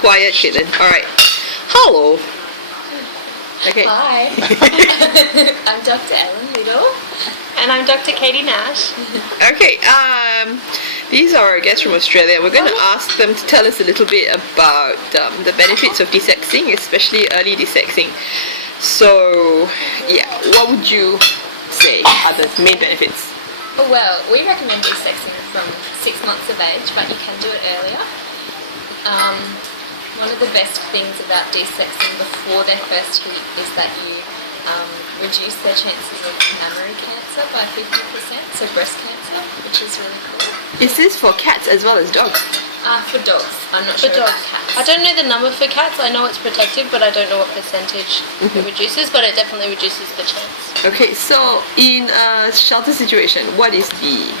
quiet, Caitlin. Alright. Hello. Okay. Hi. I'm Dr. Ellen Liddle. And I'm Dr. Katie Nash. Okay, these are our guests from Australia. We're going to ask them to tell us a little bit about the benefits of desexing, especially early desexing. So, yeah, what would you say are the main benefits? Well, we recommend desexing from 6 months of age, but you can do it earlier. One of the best things about desexing before their first heat is that you reduce their chances of mammary cancer by 50%, so breast cancer, which is really cool. Is this for cats as well as dogs? For dogs. I'm not For sure about dogs. cats. I don't know the number for cats. I know it's protective, but I don't know what percentage it reduces, but it definitely reduces the chance. Okay, so in a shelter situation, what is the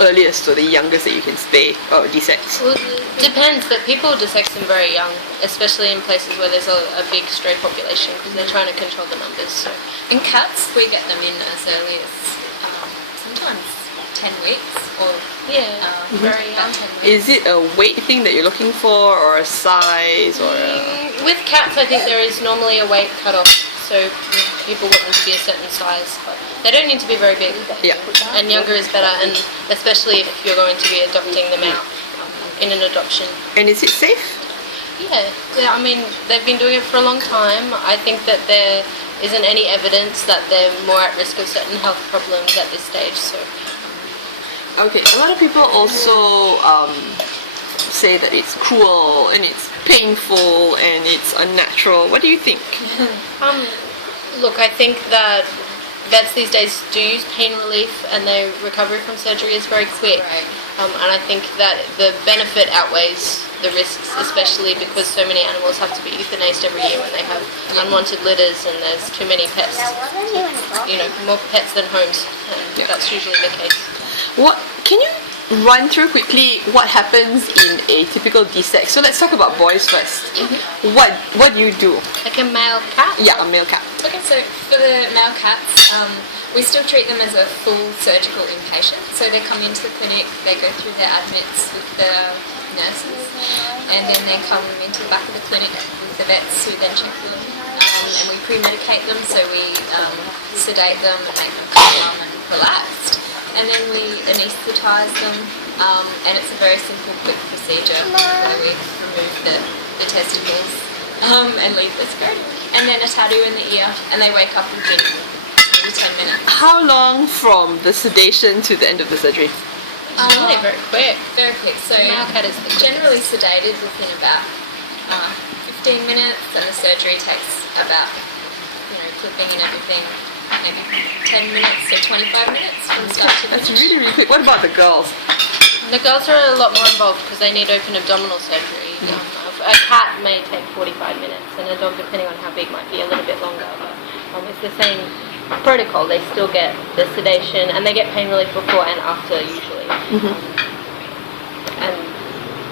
earliest or the youngest that you can spay or desex? Well, it depends, but people desex them very young, especially in places where there's a big stray population because they're trying to control the numbers. So. In cats, we get them in as early as sometimes 10 weeks or very young. 10 weeks. Is it a weight thing that you're looking for, or a size, or With cats, I think there is normally a weight cutoff, so people want them to be a certain size, but they don't need to be very big. Yeah. And younger is better, and especially if you're going to be adopting them out in an adoption. And is it safe? Yeah, I mean, they've been doing it for a long time. I think that there isn't any evidence that they're more at risk of certain health problems at this stage, so. Okay, a lot of people also say that it's cruel and it's painful and it's unnatural. What do you think? Look, I think that vets these days do use pain relief, and their recovery from surgery is very quick. Right. And I think that the benefit outweighs the risks, especially because so many animals have to be euthanized every year when they have unwanted litters and there's too many pets. More pets than homes, and that's usually the case. What can you run through quickly what happens in a typical desex? So let's talk about boys first. What do you do? Like a male cat? Yeah, a male cat. Okay, so for the male cats, we still treat them as a full surgical inpatient. So they come into the clinic, they go through their admits with the nurses, and then they come into the back of the clinic with the vets who then check them. And we pre-medicate them, so we sedate them and make them calm and relaxed. And then we anaesthetise them, and it's a very simple, quick procedure where we remove the testicles and leave the skirt. And then a tattoo in the ear, and they wake up within maybe 10 minutes. How long from the sedation to the end of the surgery? Really very quick. Very quick. So Male cat is generally sedated within about 15 minutes, and the surgery takes about, clipping and everything, maybe 10 minutes to 25 minutes from start to That's finish. really, really quick. What about the girls? The girls are a lot more involved because they need open abdominal surgery. A cat may take 45 minutes, and a dog, depending on how big, might be a little bit longer. But it's the same protocol. They still get the sedation, and they get pain relief before and after usually. And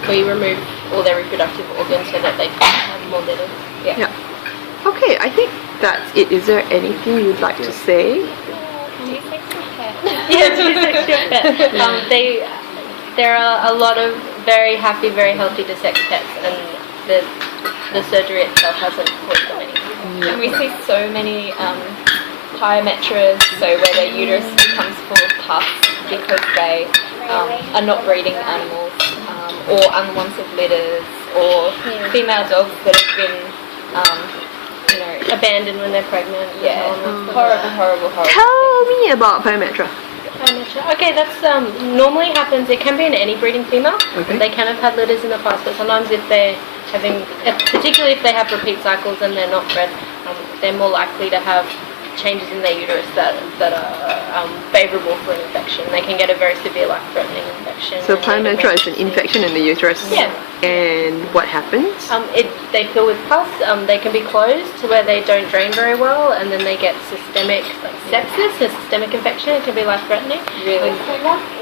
we remove all their reproductive organs so that they can have more litters. Yeah. Okay, I think that's it. Is there anything you'd like to say? There are a lot of very happy, very healthy desex pets, and the surgery itself hasn't caused them any. And we see so many pyometras, so where their uterus becomes full of pus because they are not breeding animals, or unwanted litters, or female dogs that have been Abandoned when they're pregnant. horrible. Tell me about pyometra. Okay, that's normally happens. It can be in any breeding female. Okay. They can have had litters in the past, but sometimes if they're having, particularly if they have repeat cycles and they're not bred, they're more likely to have changes in their uterus that are favourable for an infection. They can get a very severe life-threatening infection. So pyometra is an infection in the uterus. Yeah. And what happens? They fill with pus. They can be closed to where they don't drain very well, and then they get systemic sepsis, a systemic infection. It can be life-threatening. Really?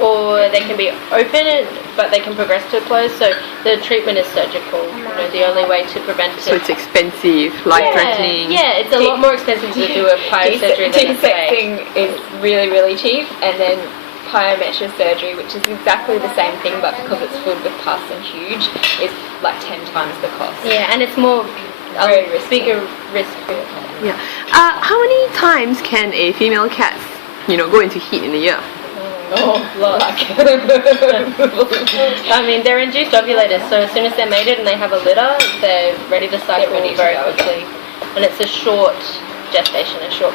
Or they can be open, but they can progress to closed. So the treatment is surgical. The only way to prevent it. So it's expensive, life-threatening. Yeah, it's a lot more expensive to do a pyo surgery than a spay. Desexing is really, really cheap, and then pyometra surgery, which is exactly the same thing, but because it's filled with pus and huge, it's like 10 times the cost. Yeah, and it's more Very risky. bigger risk for your cat. Yeah. How many times can a female cat, go into heat in a year? Oh, lots. I mean, they're induced ovulators, so as soon as they're mated and they have a litter, they're ready to cycle very quickly. And it's a short gestation, a short.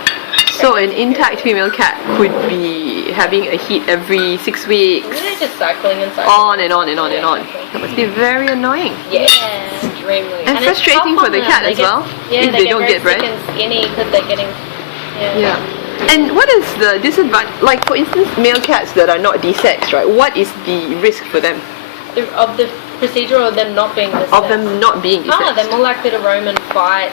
So an intact female cat could be having a heat every 6 weeks, They're just cycling and cycling. on and on and on and on. That must be very annoying. Yeah, Yeah. extremely. And it's frustrating tough for the on cat them. as well, Yeah, if they don't very get bred. sick and skinny because they're getting. Yeah. And what is the disadvantage? Like for instance, male cats that are not desexed, right? What is the risk for them Of the procedure or them not being the of them not being desexed? they're more likely to roam and fight.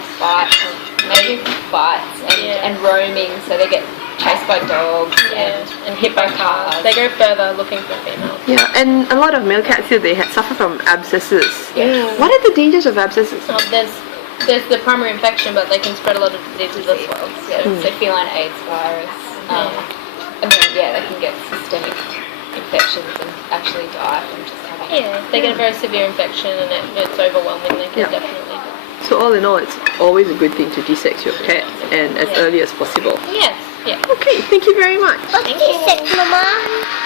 Maybe fights and roaming, so they get chased by dogs And hit by cars. They go further looking for females. Yeah, and a lot of male cats here they suffer from abscesses. Yeah. What are the dangers of abscesses? There's the primary infection, but they can spread a lot of diseases as well. So feline AIDS virus, and then they can get systemic infections and actually die from just having. Yeah, if they get a very severe infection and it's overwhelming, they can definitely die. So all in all, it's always a good thing to desex your cat and as early as possible. Yes, yeah. Okay, thank you very much. Thank you. Mama.